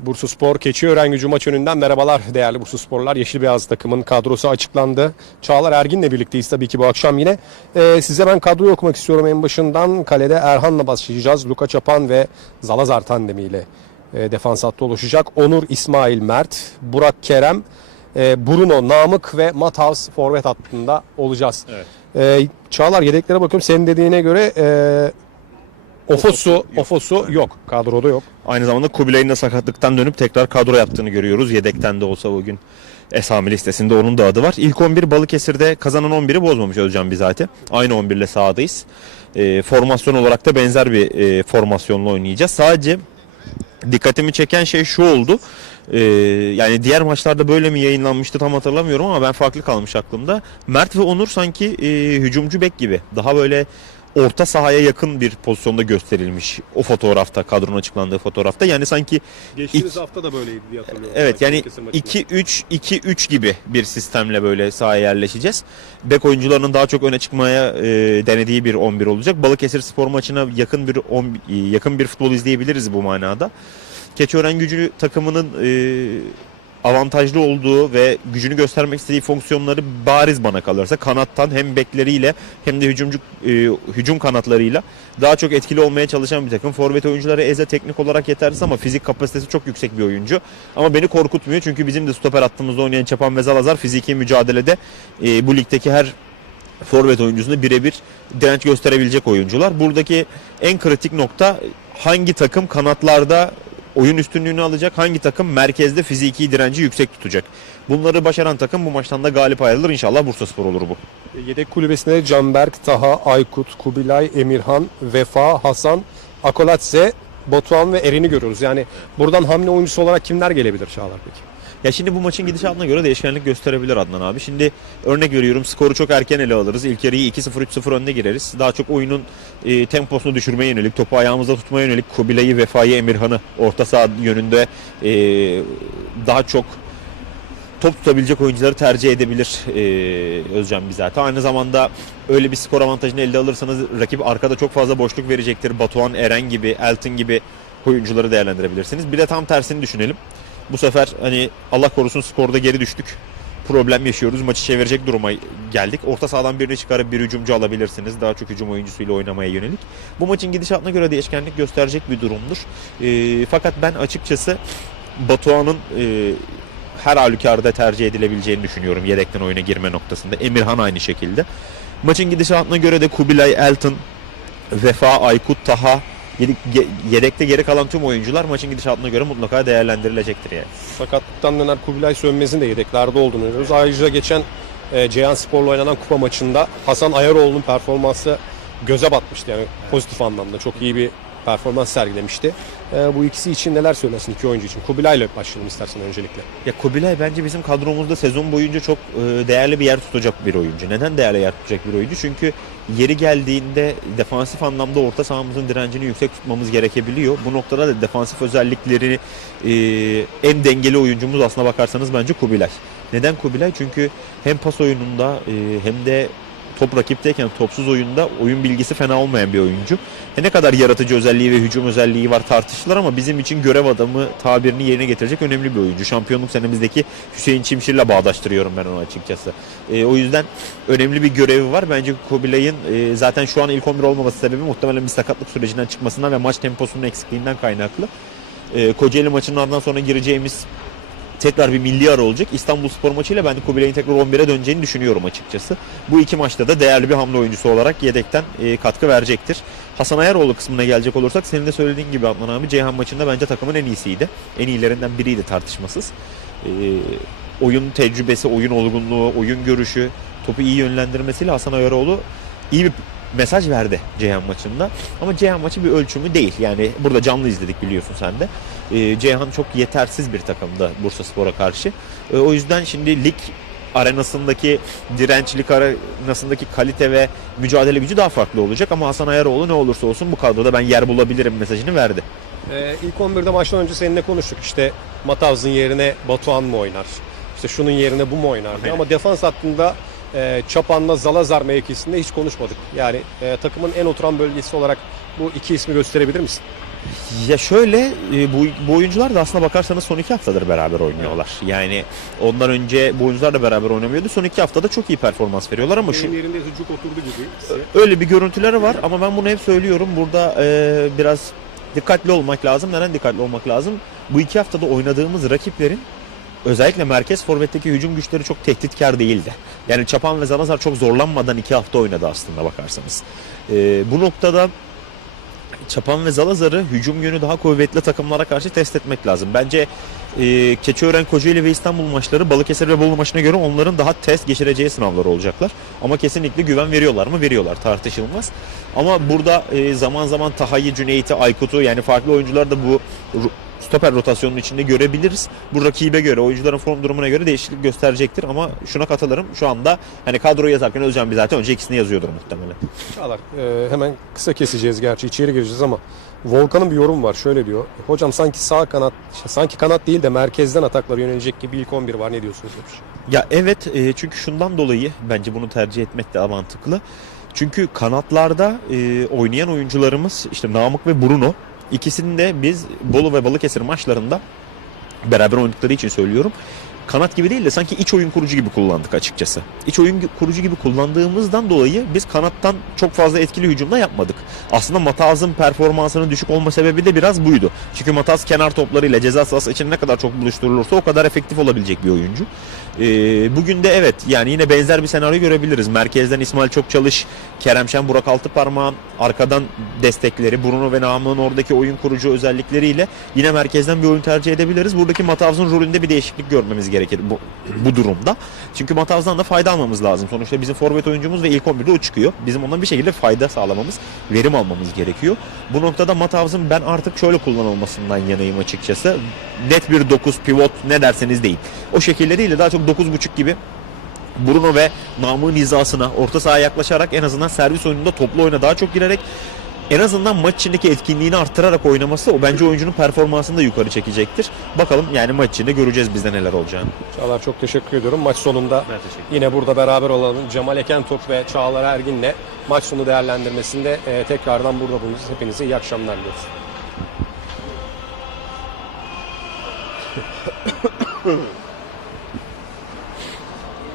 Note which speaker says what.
Speaker 1: Bursa Spor Keçiören gücü maç önünden merhabalar değerli Bursa Sporlar. Yeşil Beyaz takımın kadrosu açıklandı. Çağlar Ergin'le birlikteyiz tabii ki bu akşam yine. Ee, size ben kadroyu okumak istiyorum en başından. Kalede Erhan'la başlayacağız. Luka Çapan ve Zalazar tandemiyle e, defans hattı oluşacak. Onur, İsmail, Mert, Burak Kerem, e, Bruno, Namık ve Matavs forvet hattında olacağız.
Speaker 2: Evet.
Speaker 1: Ee, Çağlar yedeklere bakıyorum. Senin dediğine göre e, Ofosu,
Speaker 2: Ofosu yok.
Speaker 1: Kadroda yok.
Speaker 2: Aynı zamanda Kubilay'ın da sakatlıktan dönüp tekrar kadro yaptığını görüyoruz. Yedekten de olsa bugün Esami listesinde onun da adı var. İlk 11 Balıkesir'de kazanan 11'i bozmamış Özcan Bizati. Aynı 11 ile sahadayız. E, formasyon olarak da benzer bir e, formasyonla oynayacağız. Sadece dikkatimi çeken şey şu oldu. E, yani diğer maçlarda böyle mi yayınlanmıştı tam hatırlamıyorum ama ben farklı kalmış aklımda. Mert ve Onur sanki e, hücumcu bek gibi. Daha böyle orta sahaya yakın bir pozisyonda gösterilmiş o fotoğrafta, kadronun açıklandığı fotoğrafta. Yani sanki
Speaker 1: Geçtiğimiz
Speaker 2: İki-
Speaker 1: hafta da böyleydi diye hatırlıyorum.
Speaker 2: Evet yani
Speaker 1: Balıkesir maçında.
Speaker 2: 2-3-2-3 gibi bir sistemle böyle sahaya yerleşeceğiz. Bek oyuncularının daha çok öne çıkmaya e, denediği bir 11 olacak. Balıkesir spor maçına yakın bir 10 e, yakın bir futbol izleyebiliriz bu manada. Keçiören gücü takımının e, avantajlı olduğu ve gücünü göstermek istediği fonksiyonları bariz bana kalırsa kanattan hem bekleriyle hem de hücumcu e, hücum kanatlarıyla daha çok etkili olmaya çalışan bir takım. Forvet oyuncuları Eze teknik olarak yetersiz ama fizik kapasitesi çok yüksek bir oyuncu. Ama beni korkutmuyor çünkü bizim de stoper hattımızda oynayan Çapan ve Zalazar fiziki mücadelede e, bu ligdeki her forvet oyuncusunda birebir direnç gösterebilecek oyuncular. Buradaki en kritik nokta hangi takım kanatlarda oyun üstünlüğünü alacak, hangi takım merkezde fiziki direnci yüksek tutacak. Bunları başaran takım bu maçtan da galip ayrılır. İnşallah Bursaspor olur bu.
Speaker 1: Yedek kulübesinde Canberk, Taha, Aykut, Kubilay, Emirhan, Vefa, Hasan, Akolatse, Batuhan ve Eren'i görüyoruz. Yani buradan hamle oyuncusu olarak kimler gelebilir Çağlar peki?
Speaker 2: Ya şimdi bu maçın gidişatına göre değişkenlik gösterebilir Adnan abi. Şimdi örnek veriyorum skoru çok erken ele alırız. İlk yarıyı 2-0 3-0 önde gireriz. Daha çok oyunun e, temposunu düşürmeye yönelik, topu ayağımızda tutmaya yönelik Kubilay'ı, Vefa'yı, Emirhan'ı orta saha yönünde e, daha çok top tutabilecek oyuncuları tercih edebilir e, Özcan Bizati. Aynı zamanda öyle bir skor avantajını elde alırsanız rakip arkada çok fazla boşluk verecektir. Batuhan, Eren gibi, Elton gibi oyuncuları değerlendirebilirsiniz. Bir de tam tersini düşünelim. Bu sefer hani Allah korusun skorda geri düştük. Problem yaşıyoruz. Maçı çevirecek duruma geldik. Orta sahadan birini çıkarıp bir hücumcu alabilirsiniz. Daha çok hücum oyuncusuyla oynamaya yönelik. Bu maçın gidişatına göre değişkenlik gösterecek bir durumdur. E, fakat ben açıkçası Batuhan'ın e, her halükarda tercih edilebileceğini düşünüyorum yedekten oyuna girme noktasında. Emirhan aynı şekilde. Maçın gidişatına göre de Kubilay, Elton, Vefa, Aykut, Taha yedekte geri kalan tüm oyuncular maçın gidişatına göre mutlaka değerlendirilecektir yani.
Speaker 1: Sakatlıktan dönen Kubilay Sönmez'in de yedeklerde olduğunu görüyoruz. Ayrıca geçen e, Ceyhan Spor'la oynanan kupa maçında Hasan Ayaroğlu'nun performansı göze batmıştı. Yani pozitif anlamda çok iyi bir performans sergilemişti. E, bu ikisi için neler söylersin iki oyuncu için? Kubilay'la başlayalım istersen öncelikle.
Speaker 2: Ya Kubilay bence bizim kadromuzda sezon boyunca çok e, değerli bir yer tutacak bir oyuncu. Neden değerli yer tutacak bir oyuncu? Çünkü yeri geldiğinde defansif anlamda orta sahamızın direncini yüksek tutmamız gerekebiliyor. Bu noktada da defansif özellikleri e, en dengeli oyuncumuz aslına bakarsanız bence Kubilay. Neden Kubilay? Çünkü hem pas oyununda e, hem de top rakipteyken topsuz oyunda oyun bilgisi fena olmayan bir oyuncu. E ne kadar yaratıcı özelliği ve hücum özelliği var tartışılır ama bizim için görev adamı tabirini yerine getirecek önemli bir oyuncu. Şampiyonluk senemizdeki Hüseyin Çimşir'le bağdaştırıyorum ben onu açıkçası. E, o yüzden önemli bir görevi var. Bence Kubilay'ın e, zaten şu an ilk 11 olmaması sebebi muhtemelen bir sakatlık sürecinden çıkmasından ve maç temposunun eksikliğinden kaynaklı. E, Kocaeli maçının ardından sonra gireceğimiz tekrar bir milli ara olacak. İstanbul Spor maçıyla ben Kubilay'ın tekrar 11'e döneceğini düşünüyorum açıkçası. Bu iki maçta da değerli bir hamle oyuncusu olarak yedekten e, katkı verecektir. Hasan Ayaroğlu kısmına gelecek olursak senin de söylediğin gibi Adnan abi Ceyhan maçında bence takımın en iyisiydi. En iyilerinden biriydi tartışmasız. E, oyun tecrübesi, oyun olgunluğu, oyun görüşü, topu iyi yönlendirmesiyle Hasan Ayaroğlu iyi bir mesaj verdi Ceyhan maçında. Ama Ceyhan maçı bir ölçümü değil. Yani burada canlı izledik biliyorsun sen de. Ee, Ceyhan çok yetersiz bir takımdı Bursa Spor'a karşı. Ee, o yüzden şimdi lig arenasındaki direnç, lig arenasındaki kalite ve mücadele gücü daha farklı olacak. Ama Hasan Ayaroğlu ne olursa olsun bu kadroda ben yer bulabilirim mesajını verdi.
Speaker 1: Ee, ilk 11'de maçtan önce seninle konuştuk. İşte Matavz'ın yerine Batuhan mı oynar? İşte şunun yerine bu mu oynar.
Speaker 2: Aynen.
Speaker 1: Ama defans hattında e, Çapan'la Zalazar mevkisinde hiç konuşmadık. Yani e, takımın en oturan bölgesi olarak bu iki ismi gösterebilir misin?
Speaker 2: Ya şöyle e, bu, bu oyuncular da aslına bakarsanız son iki haftadır beraber oynuyorlar. Yani ondan önce bu oyuncular da beraber oynamıyordu. Son iki haftada çok iyi performans veriyorlar ama şu
Speaker 1: Benim yerinde hücuk oturdu gibi.
Speaker 2: öyle bir görüntüleri var ama ben bunu hep söylüyorum. Burada e, biraz dikkatli olmak lazım. Neden dikkatli olmak lazım? Bu iki haftada oynadığımız rakiplerin özellikle merkez forvetteki hücum güçleri çok tehditkar değildi. Yani Çapan ve Zalazar çok zorlanmadan iki hafta oynadı aslında bakarsanız. E, bu noktada Çapan ve Zalazar'ı hücum yönü daha kuvvetli takımlara karşı test etmek lazım. Bence e, Keçiören, Kocaeli ve İstanbul maçları Balıkesir ve Bolu maçına göre onların daha test geçireceği sınavlar olacaklar. Ama kesinlikle güven veriyorlar mı? Veriyorlar tartışılmaz. Ama burada e, zaman zaman Taha'yı, Cüneyt'i, Aykut'u yani farklı oyuncular da bu stoper rotasyonunun içinde görebiliriz. Bu rakibe göre, oyuncuların form durumuna göre değişiklik gösterecektir ama şuna katılırım. Şu anda hani kadroyu yazarken Özcan bir zaten önce ikisini yazıyordur muhtemelen.
Speaker 1: Çağlar e, hemen kısa keseceğiz gerçi içeri gireceğiz ama Volkan'ın bir yorum var şöyle diyor. Hocam sanki sağ kanat sanki kanat değil de merkezden ataklara yönelecek gibi ilk 11 var ne diyorsunuz demiş.
Speaker 2: Ya evet e, çünkü şundan dolayı bence bunu tercih etmek daha mantıklı. Çünkü kanatlarda e, oynayan oyuncularımız işte Namık ve Bruno ikisini de biz Bolu ve Balıkesir maçlarında beraber oynadıkları için söylüyorum. Kanat gibi değil de sanki iç oyun kurucu gibi kullandık açıkçası. İç oyun kurucu gibi kullandığımızdan dolayı biz kanattan çok fazla etkili hücumda yapmadık. Aslında Mataz'ın performansının düşük olma sebebi de biraz buydu. Çünkü Mataz kenar toplarıyla ceza sahası için ne kadar çok buluşturulursa o kadar efektif olabilecek bir oyuncu. Ee, bugün de evet yani yine benzer bir senaryo görebiliriz. Merkezden İsmail çok çalış, Kerem Şen, Burak Altıparmağan arkadan destekleri, Bruno ve Namık'ın oradaki oyun kurucu özellikleriyle yine merkezden bir oyun tercih edebiliriz. Buradaki Matavs'ın rolünde bir değişiklik görmemiz gerekir bu, bu durumda. Çünkü Matavs'dan da fayda almamız lazım. Sonuçta bizim forvet oyuncumuz ve ilk 11'de o çıkıyor. Bizim ondan bir şekilde fayda sağlamamız, verim almamız gerekiyor. Bu noktada Matavs'ın ben artık şöyle kullanılmasından yanayım açıkçası. Net bir 9 pivot ne derseniz deyin. O şekilde değil de daha çok 9.5 gibi Bruno ve Namık'ın hizasına orta sahaya yaklaşarak en azından servis oyununda toplu oyuna daha çok girerek en azından maç içindeki etkinliğini arttırarak oynaması o bence oyuncunun performansını da yukarı çekecektir. Bakalım yani maç içinde göreceğiz bizde neler olacağını.
Speaker 1: Çağlar çok teşekkür ediyorum. Maç sonunda yine burada beraber olalım. Cemal Ekentop ve Çağlar Ergin'le maç sonu değerlendirmesinde e, tekrardan burada bulunacağız. Hepinize iyi akşamlar diliyoruz.